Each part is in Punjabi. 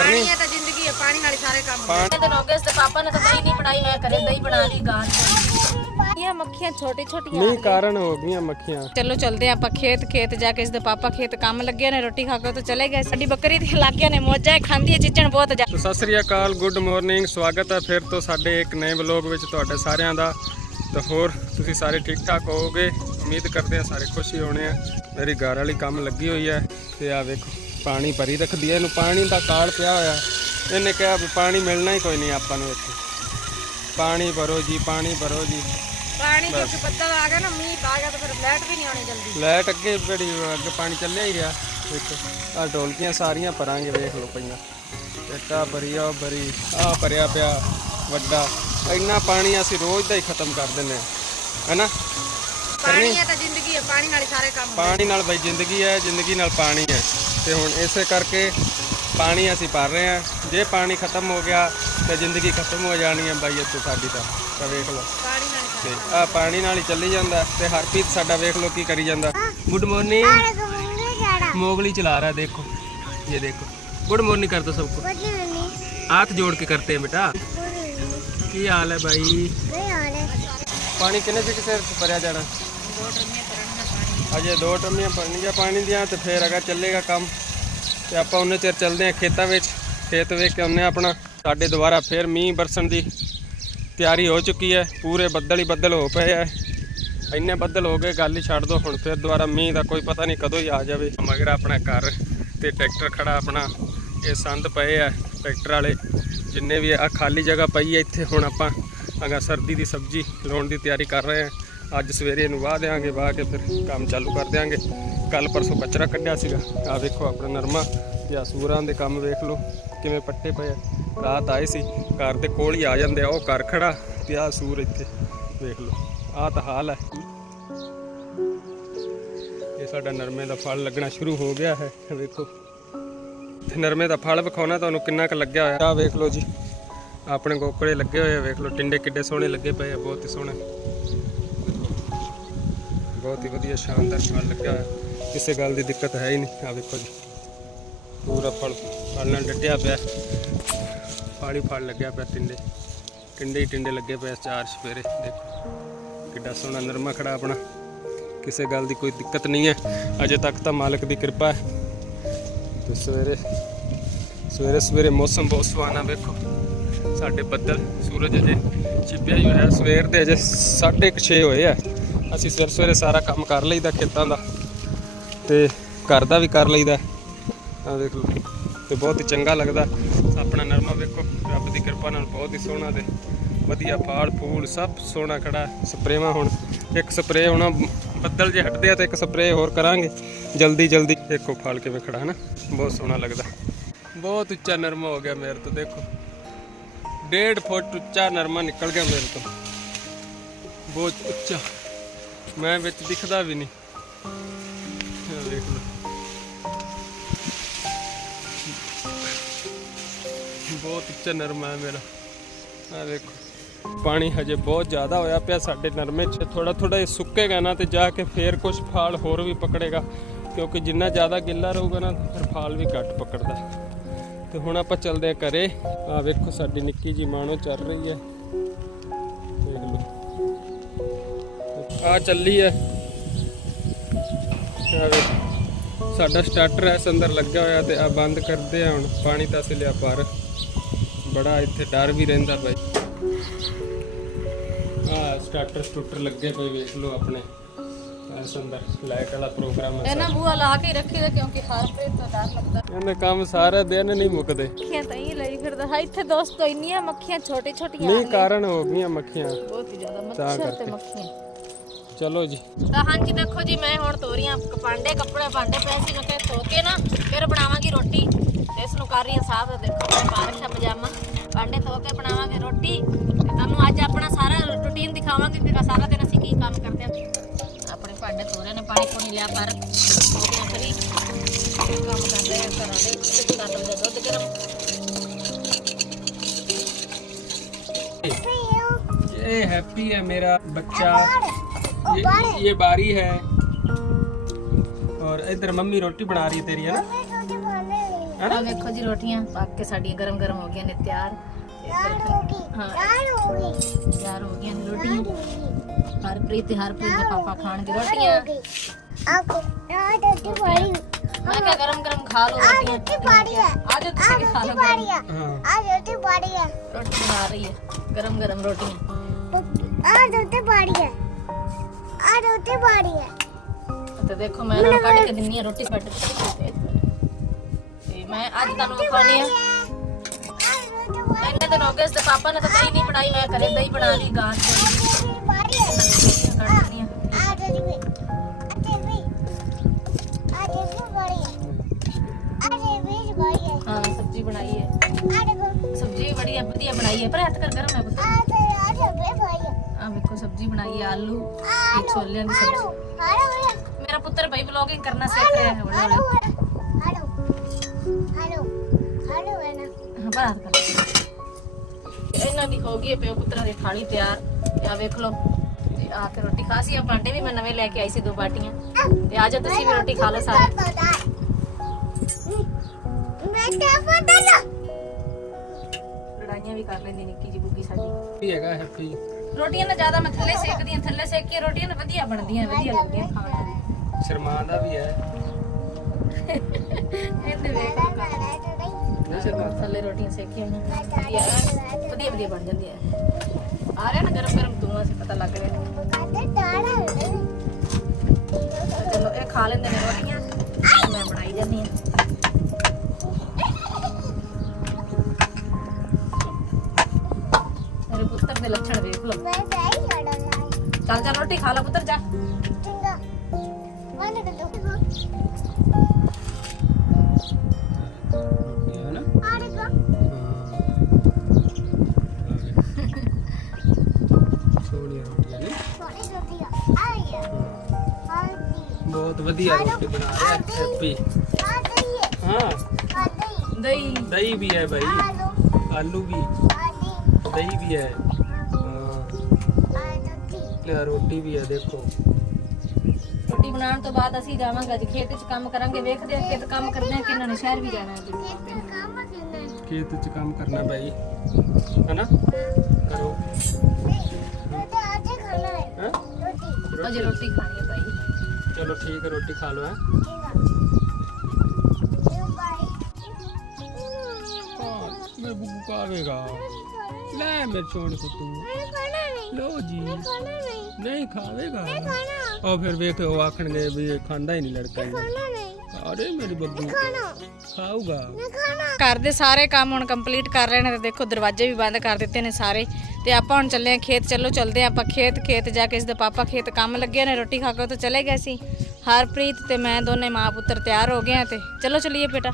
ਪਾਣੀ ਹੈ ਤਾਂ ਜ਼ਿੰਦਗੀ ਹੈ ਪਾਣੀ ਨਾਲ ਹੀ ਸਾਰੇ ਕੰਮ ਪਾਣੀ ਤੇ ਨੋਗਸ ਤੇ ਪਾਪਾ ਨੇ ਤਾਂ ਦਹੀਂ ਨਹੀਂ ਬਣਾਈ ਮੈਂ ਕਰੇ ਦਹੀਂ ਬਣਾ ਲਈ ਗਾਂ ਇਹ ਮੱਖੀਆਂ ਛੋਟੀ ਛੋਟੀਆਂ ਨਹੀਂ ਕਾਰਨ ਹੋ ਗਈਆਂ ਮੱਖੀਆਂ। ਚਲੋ ਚਲਦੇ ਹਾਂ ਆਪਾਂ ਖੇਤ ਖੇਤ ਜਾ ਕੇ ਇਸ ਦੇ ਪਾਪਾ ਖੇਤ ਕੰਮ ਲੱਗੇ ਨੇ ਰੋਟੀ ਖਾ ਕੇ ਤਾਂ ਚਲੇ ਗਏ। ਸਾਡੀ ਬੱਕਰੀ ਦੀ ਲੱਗੇ ਨੇ ਮੋਜਾ ਖਾਂਦੀ ਹੈ ਚਿੱਚਣ ਬਹੁਤ ਜਾ ਸੋ ਸਤਿ ਸ੍ਰੀ ਅਕਾਲ ਗੁੱਡ ਮਾਰਨਿੰਗ ਸਵਾਗਤ ਹੈ ਫਿਰ ਤੋਂ ਸਾਡੇ ਇੱਕ ਨਵੇਂ ਵਲੌਗ ਵਿੱਚ ਤੁਹਾਡੇ ਸਾਰਿਆਂ ਦਾ। ਤਾਂ ਹੋਰ ਤੁਸੀਂ ਸਾਰੇ ਠੀਕ ਠਾਕ ਹੋਵੋਗੇ? ਉਮੀਦ ਕਰਦੇ ਹਾਂ ਸਾਰੇ ਖੁਸ਼ੀ ਹੋਣੇ ਆ। ਮੇਰੀ ਘਰ ਵਾਲੀ ਕੰਮ ਲੱਗੀ ਹੋਈ ਹੈ ਤੇ ਆ ਵੇਖੋ। ਪਾਣੀ ਭਰੀ ਰੱਖਦੀ ਹੈ ਇਹਨੂੰ ਪਾਣੀ ਦਾ ਕਾਲ ਪਿਆ ਹੋਇਆ। ਇਹਨੇ ਕਿਹਾ ਵੀ ਪਾਣੀ ਮਿਲਣਾ ਹੀ ਕੋਈ ਨਹੀਂ ਆਪਾਂ ਨੂੰ ਇੱਥੇ। ਪਾਣੀ ਭਰੋ ਜੀ ਪਾਣੀ ਭਰੋ ਜੀ। ਪਾਣੀ ਕਿਉਂਕਿ ਬੱਦਲ ਆ ਗਿਆ ਨਾ ਮੀਂਹ ਆ ਗਿਆ ਤਾਂ ਫਿਰ ਲਾਈਟ ਵੀ ਨਹੀਂ ਆਉਣੀ ਜਲਦੀ। ਲਾਈਟ ਅੱਗੇ ਬੜੀ ਅੱਗੇ ਪਾਣੀ ਚੱਲਿਆ ਹੀ ਰਿਹਾ। ਦੇਖੋ ਆ ਢੋਲਕੀਆਂ ਸਾਰੀਆਂ ਭਰਾਂਗੇ ਵੇਖ ਲਓ ਪਈਆਂ। ਇੱਕ ਆ ਭਰੀ ਆ ਭਰੀ ਆ ਭਰਿਆ ਪਿਆ ਵੱਡਾ। ਇੰਨਾ ਪਾਣੀ ਅਸੀਂ ਰੋਜ਼ ਦਾ ਹੀ ਖਤਮ ਕਰ ਦਿੰਦੇ ਆ ਹੈਨਾ? ਪਾਣੀ ਹੈ ਤਾਂ ਜ਼ਿੰਦਗੀ ਹੈ ਪਾਣੀ ਨਾਲ ਹੀ ਸਾਰੇ ਕੰਮ ਪਾਣੀ ਨਾਲ ਬਈ ਜ਼ਿੰਦਗੀ ਹੈ ਜ਼ਿੰਦਗੀ ਨਾਲ ਪਾਣੀ ਹੈ। ਤੇ ਹੁਣ ਇਸੇ ਕਰਕੇ ਪਾਣੀ ਅਸੀਂ ਭਰ ਰਹੇ ਹਾਂ ਜੇ ਪਾਣੀ ਖਤਮ ਹੋ ਗਿਆ ਤੇ ਜ਼ਿੰਦਗੀ ਖਤਮ ਹੋ ਜਾਣੀ ਹੈ ਬਾਈ ਇੱਥੇ ਸਾਡੀ ਤਾਂ ਤਾਂ ਵੇਖ ਲਓ ਪਾਣੀ ਨਾਲ ਹੀ ਤੇ ਆ ਪਾਣੀ ਨਾਲ ਹੀ ਚੱਲੀ ਜਾਂਦਾ ਤੇ ਹਰਪ੍ਰੀਤ ਸਾਡਾ ਵੇਖ ਲਓ ਕੀ ਕਰੀ ਜਾਂਦਾ ਗੁੱਡ ਮਾਰਨਿੰਗ मोगली चला रहा है देखो ये देखो गुड मॉर्निंग कर दो सबको हाथ जोड़ के करते हैं बेटा की हाल है भाई ਪਾਣੀ ਕਿੰਨੇ ਚਿਰ ਸਿਰ ਭਰਿਆ ਜਾਣਾ ਅਜੇ ਦੋ ਟੰਮੀਆਂ ਭਰਨੀਆਂ ਪਾਣੀ ਦੀਆਂ ਤੇ ਫੇਰ ਅਗਾ ਚੱਲੇਗਾ ਕੰਮ ਤੇ ਆਪਾਂ ਉਹਨੇ ਚਿਰ ਚੱਲਦੇ ਆ ਖੇਤਾਂ ਵਿੱਚ, ਖੇਤ ਵੇਖ ਕੇ ਆਉਂਦੇ ਹਾਂ ਆਪਣਾ। ਸਾਡੇ ਦੁਬਾਰਾ ਫੇਰ ਮੀਂਹ ਬਰਸਣ ਦੀ ਤਿਆਰੀ ਹੋ ਚੁੱਕੀ ਹੈ, ਪੂਰੇ ਬੱਦਲ ਹੀ ਬੱਦਲ ਹੋ ਪਏ ਆ ਇੰਨੇ ਬੱਦਲ ਹੋ ਗਏ, ਗੱਲ ਹੀ ਛੱਡ ਦੋ ਹੁਣ ਫਿਰ ਦੁਬਾਰਾ ਮੀਂਹ ਦਾ ਕੋਈ ਪਤਾ ਨਹੀਂ ਕਦੋਂ ਹੀ ਆ ਜਾਵੇ। ਮਗਰ ਆਪਣਾ ਘਰ ਤੇ ਟਰੈਕਟਰ ਖੜਾ ਆਪਣਾ, ਇਹ ਸੰਦ ਪਏ ਆ ਟਰੈਕਟਰ ਵਾਲੇ। ਜਿੰਨੇ ਵੀ ਆ ਖਾਲੀ ਜਗ੍ਹਾ ਪਈ ਹੈ ਇੱਥੇ ਹੁਣ ਆਪਾਂ ਅਗਾ ਸਰਦੀ ਦੀ ਸਬਜ਼ੀ ਲਾਉਣ ਦੀ ਤਿਆਰੀ ਕਰ ਰਹੇ ਆ ਅੱਜ ਸਵੇਰੇ ਇਹਨੂੰ ਵਾਹ ਦੇਾਂਗੇ ਵਾਹ ਕੇ ਫਿਰ ਕੰਮ ਚਾਲੂ ਕਰ ਦਿਆਂਗੇ। ਕੱਲ ਪਰਸੋਂ ਕਚਰਾ ਕੱਢਿਆ ਸੀਗਾ। ਆ ਵੇਖੋ ਆਪਣਾ ਨਰਮਾ ਤੇ ਆ ਸੂਰਾਂ ਦੇ ਕੰਮ ਵੇਖ ਲਓ, ਕਿਵੇਂ ਪੱਟੇ ਪਏ ਰਾਤ ਆਏ ਸੀ, ਘਰ ਦੇ ਕੋਲ ਹੀ ਆ ਜਾਂਦੇ ਆ, ਉਹ ਘਰ ਖੜਾ ਤੇ ਆ ਸੂਰ ਇੱਥੇ ਵੇਖ ਲਓ। ਆ ਤਾਂ ਹਾਲ ਹੈ ਇਹ ਸਾਡਾ ਨਰਮੇ ਦਾ ਫਲ ਲੱਗਣਾ ਸ਼ੁਰੂ ਹੋ ਗਿਆ ਹੈ, ਵੇਖੋ। ਨਰਮੇ ਦਾ ਫਲ ਵਿਖਾਉਣਾ ਤੁਹਾਨੂੰ ਕਿੰਨਾ ਕੁ ਲੱਗਿਆ ਹੋਇਆ। ਆ ਵੇਖ ਲਓ ਜੀ, ਆਪਣੇ ਗੋਕੜੇ ਲੱਗੇ ਹੋਏ ਆ, ਵੇਖ ਲਓ, ਟਿੰਡੇ ਕਿੱਡੇ ਸੋਹਣੇ ਲੱਗੇ ਪਏ ਆ, ਬਹੁਤ ਹੀ ਸੋਹਣੇ। ਬਹੁਤ ਹੀ ਵਧੀਆ, ਸ਼ਾਨਦਾਰ ਫਲ ਲੱਗਿਆ ਹੋਇਆ ਕਿਸੇ ਗੱਲ ਦੀ ਦਿੱਕਤ ਹੈ ਹੀ ਨਹੀਂ। ਆ ਵੇਖੋ ਜੀ। ਪੂਰਾ ਫਲ ਫਲ ਨਾਲ ਡੱਟਿਆ ਪਿਆ। ਫਾੜੀ ਫਲ ਲੱਗਿਆ ਪਿਆ ਟਿੰਡੇ। ਟਿੰਡੇ ਹੀ ਟਿੰਡੇ ਲੱਗੇ ਪਏ ਚਾਰ ਸਵੇਰੇ। ਦੇਖੋ, ਕਿੱਡਾ ਸੋਹਣਾ ਨਰਮਾ ਖੜਾ ਆਪਣਾ। ਕਿਸੇ ਗੱਲ ਦੀ ਕੋਈ ਦਿੱਕਤ ਨਹੀਂ ਹੈ। ਅਜੇ ਤੱਕ ਤਾਂ ਮਾਲਕ ਦੀ ਕਿਰਪਾ ਹੈ। ਤੇ ਸਵੇਰੇ ਸਵੇਰੇ ਸਵੇਰੇ ਮੌਸਮ ਬਹੁਤ ਸੁਹਾਣਾ ਵੇਖੋ। ਸਾਡੇ ਬੱਦਲ, ਸੂਰਜ ਅਜੇ ਛਿਪਿਆ ਹੀ ਹੋਇਆ। ਸਵੇਰ ਦੇ ਅਜੇ 6:30 ਹੋਏ ਆ। ਅਸੀਂ ਸਵੇਰ ਸਵੇਰੇ ਸਾਰਾ ਕੰਮ ਕਰ ਲਈਦਾ ਖੇਤਾਂ ਦਾ ਤੇ ਘਰ ਦਾ ਵੀ ਕਰ ਲਈਦਾ। ਆ ਦੇਖ ਲਓ, ਤੇ ਬਹੁਤ ਹੀ ਚੰਗਾ ਲੱਗਦਾ। ਆਪਣਾ ਨਰਮਾ ਵੇਖੋ, ਰੱਬ ਦੀ ਕਿਰਪਾ ਨਾਲ ਬਹੁਤ ਹੀ ਸੋਹਣਾ ਤੇ ਵਧੀਆ ਫਾਲ ਫੂਲ ਸਭ ਸੋਹਣਾ ਖੜਾ ਸਪਰੇਵਾਂ ਹੁਣ। ਇੱਕ ਸਪਰੇ ਹੋਣਾ ਬੱਦਲ ਜੇ ਹਟਦੇ ਆ ਤਾਂ ਇੱਕ ਸਪਰੇ ਹੋਰ ਕਰਾਂਗੇ। ਜਲਦੀ ਜਲਦੀ ਦੇਖੋ ਫਲ ਕਿਵੇਂ ਖੜਾ ਹੈ ਨਾ ਬਹੁਤ ਸੋਹਣਾ ਲੱਗਦਾ। ਬਹੁਤ ਉੱਚਾ ਨਰਮਾ ਹੋ ਗਿਆ ਮੇਰੇ ਤੋਂ, ਦੇਖੋ। ਡੇਢ ਫੁੱਟ ਉੱਚਾ ਨਰਮਾ ਨਿਕਲ ਗਿਆ ਮੇਰੇ ਤੋਂ। ਬਹੁਤ ਉੱਚਾ। ਮੈਂ ਵਿੱਚ ਦਿਖਦਾ ਵੀ ਨਹੀਂ। ਦੇਖ ਲਓ। ਬਹੁਤ ਉੱਚਾ ਨਰਮਾ ਹੈ ਮੇਰਾ। ਆ ਦੇਖੋ। ਪਾਣੀ ਹਜੇ ਬਹੁਤ ਜ਼ਿਆਦਾ ਹੋਇਆ ਪਿਆ ਸਾਡੇ ਨਰਮੇ 'ਚ। ਥੋੜਾ ਥੋੜਾ ਇਹ ਸੁੱਕੇਗਾ ਨਾ ਤੇ ਜਾ ਕੇ ਫੇਰ ਕੁਝ ਫਾਲ ਹੋਰ ਵੀ ਪਕੜੇਗਾ। ਕਿਉਂਕਿ ਜਿੰਨਾ ਜ਼ਿਆਦਾ ਗਿੱਲਾ ਰਹੂਗਾ ਨਾ, ਫਿਰ ਫਾਲ ਵੀ ਘੱਟ ਪਕੜਦਾ। ਤੇ ਹੁਣ ਆਪਾਂ ਚੱਲਦੇ ਆ ਘਰੇ। ਆ ਵੇਖੋ, ਸਾਡੀ ਨਿੱਕੀ ਜੀ ਮਾਣੋ ਚੱਲ ਰਹੀ ਹੈ। ਆ ਚੱਲੀ ਹੈ ਸਾਡਾ ਸਟਾਰਟਰ ਐ ਅੰਦਰ ਲੱਗਾ ਹੋਇਆ ਤੇ ਆ ਬੰਦ ਕਰਦੇ ਆ ਹੁਣ ਪਾਣੀ ਤਾਂ ਅਸੀਂ ਲਿਆ ਪਰ ਬੜਾ ਇੱਥੇ ਡਰ ਵੀ ਰਹਿੰਦਾ ਬਾਈ। ਆ ਸਟਾਰਟਰ ਸਟੂਟਰ ਲੱਗੇ ਪਏ ਵੇਖ ਲਓ ਆਪਣੇ। ਐਸ ਅੰਦਰ ਲਾਈਟ ਵਾਲਾ ਪ੍ਰੋਗਰਾਮ ਹੈ ਇਹਨਾਂ ਬੂਆ ਲਾ ਕੇ ਰੱਖੀ ਦਾ ਕਿਉਂਕਿ ਹਰਪ੍ਰੀਤ ਤੋਂ ਡਰ ਲੱਗਦਾ। ਇਹਨੇ ਕੰਮ ਸਾਰਾ ਦਿਨ ਨਹੀਂ ਮੁੱਕਦੇ। ਮੱਖੀਆਂ ਤਾਂ ਹੀ ਲਈ ਫਿਰਦਾ। ਹਾਂ ਇੱਥੇ ਦੋਸਤੋ ਇੰਨੀਆਂ ਮੱਖੀਆਂ ਛੋਟੀ ਛੋਟੀਆਂ ਨਹੀਂ ਕਾਰਨ ਹੋ ਗਈਆਂ ਮੱਖੀਆਂ। ਬਹੁਤ ਹੀ ਜ਼ਿਆਦਾ ਮੱਛਰ ਤੇ। ਮੱਖੀਆਂ। ਚਲੋ ਜੀ। ਤਾਂ ਹਾਂਜੀ ਦੇਖੋ ਜੀ ਮੈਂ ਹੁਣ ਤੋਰੀਆਂ ਕਪਾਂਡੇ ਕੱਪੜੇ ਪਾਂਡੇ ਪਏ ਸੀ ਨਕੇ ਧੋ ਕੇ ਨਾ ਫਿਰ ਬਣਾਵਾਂਗੀ ਰੋਟੀ ਇਸ ਨੂੰ ਕਰ ਰਹੀ ਸਾਫ਼। ਦੇਖੋ ਮੈਂ ਬਾਰਿਸ਼ਾ ਪਜਾਮਾ। ਪਾਂਡੇ ਧੋ ਕੇ ਬਣਾਵਾਂਗੇ ਰੋਟੀ ਤੁਹਾਨੂੰ ਅੱਜ ਆਪਣਾ ਸਾਰਾ ਰੁਟੀਨ ਦਿਖਾਵਾਂਗੇ ਕਿ ਸਾਰਾ ਦਿਨ ਅਸੀਂ ਕੀ ਕੰਮ ਕਰਦੇ ਹਾਂ। ਆਪਣੇ ਭਾਂਡੇ ਧੋਰੇ ਨੇ ਪਾਣੀ ਕੋਣੀ ਲਿਆ ਪਰ ਕੰਮ ਕਰਦੇ ਆ ਘਰਾਂ ਦੇ ਦੁੱਧ ਗਰਮ। ਹੈਪੀ ਹੈ ਮੇਰਾ ਬੱਚਾ। ये, ये बारी है। और इधर मम्मी रोटी बना रही है तेरी है ना? हाँ, देखो जी रोटियाँ पक के साड़ी गरम गरम हो गया ने तैयार। हाँ, तैयार हो रोटियाँ। पापा खान की रोटियाँ। गरम गरम खा लो रोटी आज रोटी हाँ। है। रोटी बना रही है गरम गरम रोटी आज रोटी है। ਕੱਢ ਕੇ ਦਿੰਨੀ ਆ ਰੋਟੀ ਸਪੈਟ ਤੇ ਮੈਂ ਅੱਜ ਤੁਹਾਨੂੰ ਵਿਖਾਉਣੀ ਆ ਇੰਨੇ ਦਿਨ ਹੋ ਗਏ ਇਸ ਦੇ ਪਾਪਾ ਨੇ ਤਾਂ ਦਹੀਂ ਨਹੀਂ ਬਣਾਈ ਮੈਂ ਘਰੇ ਦਹੀਂ ਬਣਾ ਲਈ ਗਾਂ ਚ ਕੱਢ ਦਿੰਨੀ ਆ ਹਾਂ ਸਬਜ਼ੀ ਬਣਾਈ ਹੈ ਸਬਜ਼ੀ ਵੀ ਬੜੀ ਵਧੀਆ ਬਣਾਈ ਹੈ ਪਰ ਹੱਥ ਕਰ ਗਰਮ ਹੈ ਪੁੱਤ ਆ ਵੇਖੋ ਸਬਜ਼ੀ ਬਣਾਈ ਹੈ ਆਲੂ ਤੇ ਛੋਲਿਆਂ ਦੀ ਸਬਜ਼ੀ। ਮੇਰਾ ਪੁੱਤਰ ਭਾਈ ਵਲੌਗਿੰਗ ਕਰਨਾ ਸਿੱਖ ਰਿਹਾ ਹੈ ਹੌਲੀ ਹੌਲੀ ਹਾਂ ਕਰ। ਇਹਨਾਂ ਦੀ ਹੋ ਗਈ ਪਿਓ ਪੁੱਤਰਾਂ ਦੀ ਥਾਲੀ ਤਿਆਰ। ਆ ਵੇਖ ਲਓ, ਤੇ ਆ ਕੇ ਰੋਟੀ ਖਾ ਸੀ ਆ ਭਾਂਡੇ ਵੀ ਮੈਂ ਨਵੇਂ ਲੈ ਕੇ ਆਈ ਸੀ ਦੋ ਬਾਟੀਆਂ। ਤੇ ਆ ਜਾ ਤੁਸੀਂ ਵੀ ਰੋਟੀ ਖਾ ਲਓ ਸਾਰੇ। ਲੜਾਈਆਂ ਵੀ ਕਰ ਲੈਂਦੀ ਨਿੱਕੀ ਜੀ ਬੁੱਗੀ ਸਾਡੀ। ਕੀ ਹੈਗਾ ਹੈਪੀ ਰੋਟੀਆਂ ਨਾ ਜ਼ਿਆਦਾ ਮੈਂ ਥੱਲੇ ਸੇਕਦੀ ਹਾਂ ਥੱਲੇ ਸੇਕ ਕੇ ਰੋਟੀਆਂ ਨਾ ਵਧੀਆ ਬਣਦੀਆਂ ਵਧੀਆ ਲੱਗਦੀਆਂ ਖਾਣ ਨੂੰ। ਸ਼ਰਮਾ ਦਾ ਵੀ ਹੈ। ਇਹਦੇ ਵੇਖ ਨਹੀਂ ਸ਼ਰਮਾ ਥੱਲੇ ਰੋਟੀਆਂ ਸੇਕੀਆਂ ਹੋਈਆਂ ਵਧੀਆ ਵਧੀਆ ਵਧੀਆ ਬਣ ਜਾਂਦੀਆਂ। ਆ ਰਿਹਾ ਨਾ ਗਰਮ ਗਰਮ ਧੂਆਂ ਸੀ ਪਤਾ ਲੱਗ ਰਿਹਾ। ਤਾਂ ਚਲੋ ਇਹ ਖਾ ਲੈਂਦੇ ਨੇ ਰੋਟੀਆਂ। ਮੈਂ ਬਣਾਈ ਜਾਂਦੀ ਹਾਂ। ਲੱਛਣ ਵੇਖ ਲਓ ਚੱਲ ਚੱਲ ਰੋਟੀ ਖਾ ਲੈ ਪੁੱਤਰ ਜਾ ਰੋਟੀ ਹੈ ਨਾ ਸੋਹਣੀਆਂ ਰੋਟੀਆਂ ਨੇ ਬਹੁਤ ਵਧੀਆ ਰੋਟੀ ਬਣਾ ਰਿਹਾ ਹੈਪੀ ਹਾਂ ਦਹੀਂ ਦਹੀਂ ਵੀ ਹੈ ਭਾਈ ਆਲੂ ਵੀ ਦਹੀਂ ਵੀ ਹੈ ਹਾਂ ਲੈ ਰੋਟੀ ਵੀ ਹੈ ਦੇਖੋ। ਰੋਟੀ ਬਣਾਉਣ ਤੋਂ ਬਾਅਦ ਅਸੀਂ ਜਾਵਾਂਗੇ ਅੱਜ ਖੇਤ 'ਚ ਕੰਮ ਕਰਾਂਗੇ ਵੇਖਦੇ ਹਾਂ ਖੇਤ ਕੰਮ ਕਰਦੇ ਹਾਂ ਕਿ ਇਹਨਾਂ ਨੇ ਸ਼ਹਿਰ ਵੀ ਜਾਣਾ ਹੈ ਅੱਜ ਖੇਤ 'ਚ ਕੰਮ ਕਰਨਾ ਭਾਈ ਹੈਨਾ? ਕਰੋ। ਹੈਂ? ਅਜੇ ਰੋਟੀ ਖਾਣੀ ਹੈ ਭਾਈ ਚਲੋ ਠੀਕ ਹੈ ਰੋਟੀ ਖਾ ਲਓ ਹੈ। ਮੈਂ ਬੁੱਬੂ ਖਾਵੇਗਾ ਲੈ ਮੇਰੇ ਚੋਣ ਕੁੱਤੂ ਲੋ ਜੀ। ਨਹੀਂ। ਖਾਵੇਗਾ। ਉਹ ਫਿਰ ਵੇਖ ਉਹ ਆਖਣਗੇ ਵੀ ਇਹ ਖਾਂਦਾ ਹੀ ਨਹੀਂ ਲੜਕਾ ਇਹ ਅਰੇ ਮੇਰੀ ਬੱਬੂ। ਖਾਊਗਾ। ਘਰ ਦੇ ਸਾਰੇ ਕੰਮ ਹੁਣ ਕੰਪਲੀਟ ਕਰ ਰਹੇ ਨੇ। ਤੇ ਦੇਖੋ ਦਰਵਾਜ਼ੇ ਵੀ ਬੰਦ ਕਰ ਦਿੱਤੇ ਨੇ ਸਾਰੇ। ਤੇ ਆਪਾਂ ਹੁਣ ਚੱਲੇ ਆ ਖੇਤ। ਚਲੋ ਚਲਦੇ ਆ ਆਪਾਂ ਖੇਤ। ਖੇਤ ਜਾ ਕੇ ਇਸ ਦੇ ਪਾਪਾ ਖੇਤ ਕੰਮ ਲੱਗੇ ਨੇ। ਰੋਟੀ ਖਾ ਕੇ ਉਹ ਤਾਂ ਚਲੇ ਗਏ ਸੀ। ਹਰਪ੍ਰੀਤ ਤੇ ਮੈਂ ਦੋਨੇ ਮਾਂ ਪੁੱਤਰ ਤਿਆਰ ਹੋ ਗਏ ਆ ਤੇ। ਚਲੋ ਚਲੀਏ ਬੇਟਾ।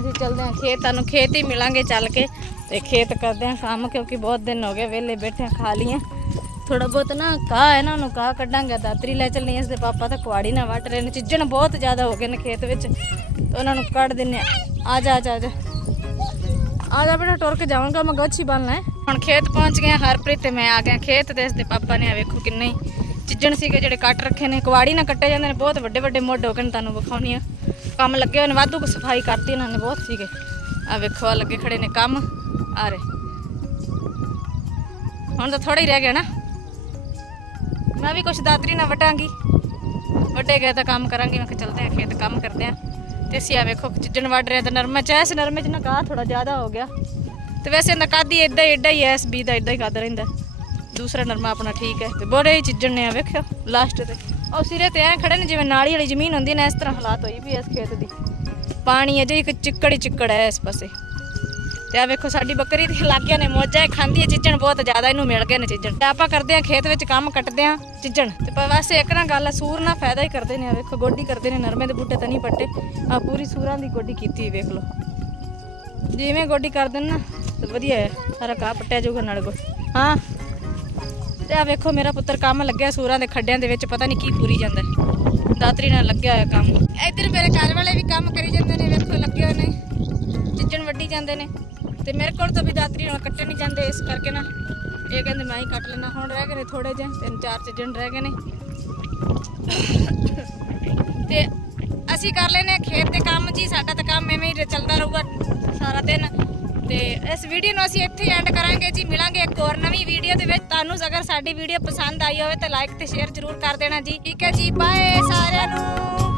ਅਸੀਂ ਚੱਲਦੇ ਆ ਖੇਤ। ਤੁਹਾਨੂੰ ਖੇਤ ਹੀ ਮਿਲਾਂਗੇ ਚੱਲ ਕੇ। ਤੇ ਖੇਤ ਕਰਦੇ ਆ ਕੰਮ ਕਿਉਂਕਿ ਬਹੁਤ ਦਿਨ ਹੋ ਗਏ ਵਿਹਲੇ ਬੈਠੇ ਖਾ ਲਈਆਂ ਥੋੜਾ ਬਹੁਤ ਨਾ ਕਾਹ ਹੈ ਨਾ ਉਹਨੂੰ ਕਾਹ ਕੱਢਾਂਗੇ ਦਾਤਰੀ ਲੈ ਚੱਲਣੀ ਇਸ ਦੇ ਪਾਪਾ ਤਾਂ ਕੁਆੜੀ ਨਾ ਵੱਟ ਰਹੇ ਨੇ। ਚਿੱਜਣ ਬਹੁਤ ਜ਼ਿਆਦਾ ਹੋ ਗਏ ਨੇ ਖੇਤ ਵਿੱਚ। ਉਹਨਾਂ ਨੂੰ ਕੱਢ ਦਿੰਨੇ ਆ ਆ ਜਾ ਆ ਜਾ। ਆ ਜਾ ਬੇਟਾ ਟੁਰ ਕੇ ਜਾਵਾਂਗਾ ਮੈਂ ਗੱਛੀ ਬਣ ਲੈ। ਹੁਣ ਖੇਤ ਪਹੁੰਚ ਗਏ ਹਾਂ, ਹਰਪ੍ਰੀਤ ਤੇ ਮੈਂ ਆ ਗਿਆ ਖੇਤ ਤੇ ਇਸ ਦੇ ਪਾਪਾ ਨੇ ਆ ਵੇਖੋ ਕਿੰਨੇ ਹੀ ਚਿੱਜਣ ਸੀਗੇ ਜਿਹੜੇ ਕੱਟ ਰੱਖੇ ਨੇ। ਕੁਆੜੀ ਨਾਲ ਕੱਟੇ ਜਾਂਦੇ ਨੇ ਬਹੁਤ ਵੱਡੇ ਵੱਡੇ ਮੋਢ ਹੋ ਕੇ ਨੇ ਤੁਹਾਨੂੰ ਵਿਖਾਉਣੀ ਆ। ਕੰਮ ਲੱਗੇ ਹੋਏ ਨੇ ਵਾਧੂ ਸਫ਼ਾਈ ਕਰਤੀ ਇਹਨਾਂ ਨੇ ਬਹੁਤ ਸੀਗੇ। ਆ ਵੇਖੋ ਆ ਲੱਗੇ ਖੜੇ ਨੇ ਕੰਮ। ਆ ਰਹੇ। ਹੁਣ ਤਾਂ ਥੋੜਾ ਹੀ ਰਹਿ ਗਿਆ ਨਾ। ਮੈਂ ਵੀ ਕੁਛ ਦਾਤਰੀ ਨਾਲ ਵਟਾਂਗੀ। ਵੱਡੇ ਗਏ ਤਾਂ ਕੰਮ ਕਰਾਂਗੇ, ਮੈਂ ਕਿਹਾ ਚਲਦੇ ਆ ਖੇਤ ਕੰਮ ਕਰਦੇ ਆ ਤੇ ਅਸੀਂ ਆ ਵੇਖੋ ਚਿੱਜਣ ਵੱਢ ਰਿਹਾ ਤਾਂ ਨਰਮਾ ਚ ਇਸ ਨਰਮੇ ਚ ਨਾ ਕਾਹ ਥੋੜਾ ਜ਼ਿਆਦਾ ਹੋ ਗਿਆ। ਤੇ ਵੈਸੇ ਨਕਾਦੀ ਏਦਾਂ ਹੀ ਏਡਾ ਹੀ ਐ ਇਸ ਬੀ ਦਾ ਏਦਾਂ ਹੀ ਖਾਦਾ ਰਹਿੰਦਾ। ਦੂਸਰਾ ਨਰਮਾ ਆਪਣਾ ਠੀਕ ਹੈ। ਤੇ ਬੜੇ ਹੀ ਚਿੱਜਣ ਨੇ ਆ, ਵੇਖਿਓ ਲਾਸਟ ਤੇ। ਉਹ ਸਿਰੇ ਤੇ ਐ ਖੜੇ ਨੇ, ਜਿਵੇਂ ਨਾਲੀ ਵਾਲੀ ਜ਼ਮੀਨ ਹੁੰਦੀ ਨਾ, ਇਸ ਤਰ੍ਹਾਂ ਹਾਲਾਤ ਹੋਈ ਵੀ ਇਸ ਖੇਤ ਦੀ। ਪਾਣੀ ਅਜੇ ਇੱਕ ਚਿੱਕੜ ਹੀ ਚਿੱਕੜ ਹੈ ਇਸ ਪਾਸੇ। ਤੇ ਆ ਵੇਖੋ ਸਾਡੀ ਬੱਕਰੀ ਦੀ ਲਾਗਿਆਂ ਨੇ ਮੋਜਾ ਇਹ ਖਾਂਦੀ ਹੈ, ਚਿੱਜਣ ਬਹੁਤ ਜ਼ਿਆਦਾ ਇਹਨੂੰ ਮਿਲ ਗਏ ਨੇ ਚਿੱਜਣ। ਤੇ ਆਪਾਂ ਕਰਦੇ ਆ ਖੇਤ ਵਿੱਚ ਕੰਮ, ਕੱਟਦੇ ਆ ਚਿੱਜਣ। ਤੇ ਪਰ ਵੈਸੇ ਇੱਕ ਨਾ ਗੱਲ ਆ, ਸੂਰ ਨਾਲ ਫਾਇਦਾ ਹੀ ਕਰਦੇ ਨੇ ਆ ਵੇਖੋ ਗੋਡੀ ਕਰਦੇ ਨੇ, ਨਰਮੇ ਦੇ ਬੂਟੇ ਤਾਂ ਨਹੀਂ ਪੱਟੇ। ਆ ਪੂਰੀ ਸੂਰਾਂ ਦੀ ਗੋਡੀ ਕੀਤੀ ਵੇਖ ਲਓ। ਜਿਵੇਂ ਗੋਡੀ ਕਰ ਦੇਣ ਨਾ, ਤੇ ਵਧੀਆ ਹੈ, ਸਾਰਾ ਘਾਹ ਪੱਟਿਆ ਜਾਊਗਾ ਨਾਲ ਕੋ ਹਾਂ। ਤੇ ਆ ਵੇਖੋ ਮੇਰਾ ਪੁੱਤਰ ਕੰਮ ਲੱਗਿਆ ਸੂਰਾਂ ਦੇ ਖੱਡਿਆਂ ਦੇ ਵਿੱਚ, ਪਤਾ ਨਹੀਂ ਕੀ ਪੂਰੀ ਜਾਂਦਾ ਦਾਤਰੀ ਨਾਲ ਲੱਗਿਆ ਹੋਇਆ ਕੰਮ। ਇੱਧਰ ਮੇਰੇ ਘਰ ਵਾਲੇ ਵੀ ਕੰਮ ਕਰੀ ਜਾਂਦੇ ਨੇ, ਵੇਖੋ, ਲੱਗੇ ਹੋਏ ਨੇ। ਚਿੱਜਣ ਵੱਢੀ ਜਾਂਦੇ ਨੇ। ਤੇ ਮੇਰੇ ਕੋਲ ਤਾਂ ਵੀ ਦਾਤਰੀ ਨਾਲ ਕੱਟੇ ਨਹੀਂ ਜਾਂਦੇ, ਇਸ ਕਰਕੇ ਨਾ ਇਹ ਕਹਿੰਦੇ ਮੈਂ ਹੀ ਕੱਟ ਲੈਣਾ ਹੁਣ ਰਹਿ ਗਏ ਨੇ ਥੋੜੇ ਜਿਹੇ, ਤਿੰਨ ਚਾਰ ਚਿੱਜਣ ਰਹਿ ਗਏ ਨੇ। ਤੇ ਅਸੀਂ ਕਰ ਲੈਨੇ ਖੇਤ ਦੇ ਕੰਮ ਜੀ, ਸਾਡਾ ਤਾਂ ਕੰਮ ਐਵੇਂ ਹੀ ਚੱਲਦਾ ਰਹੂਗਾ ਸਾਰਾ ਦਿਨ। ਤੇ ਇਸ ਵੀਡੀਓ ਨੂੰ ਅਸੀਂ ਇੱਥੇ ਐਂਡ ਕਰਾਂਗੇ ਜੀ, ਮਿਲਾਂਗੇ ਇੱਕ ਹੋਰ ਨਵੀਂ ਵੀਡੀਓ ਦੇ ਵਿੱਚ। ਤੁਹਾਨੂੰ ਅਗਰ ਸਾਡੀ ਵੀਡੀਓ ਪਸੰਦ ਆਈ ਹੋਵੇ ਤਾਂ ਲਾਈਕ ਤੇ ਸ਼ੇਅਰ ਜ਼ਰੂਰ ਕਰ ਦੇਣਾ ਜੀ। ਠੀਕ ਹੈ ਜੀ ਬਾਏ ਸਾਰਿਆਂ ਨੂੰ।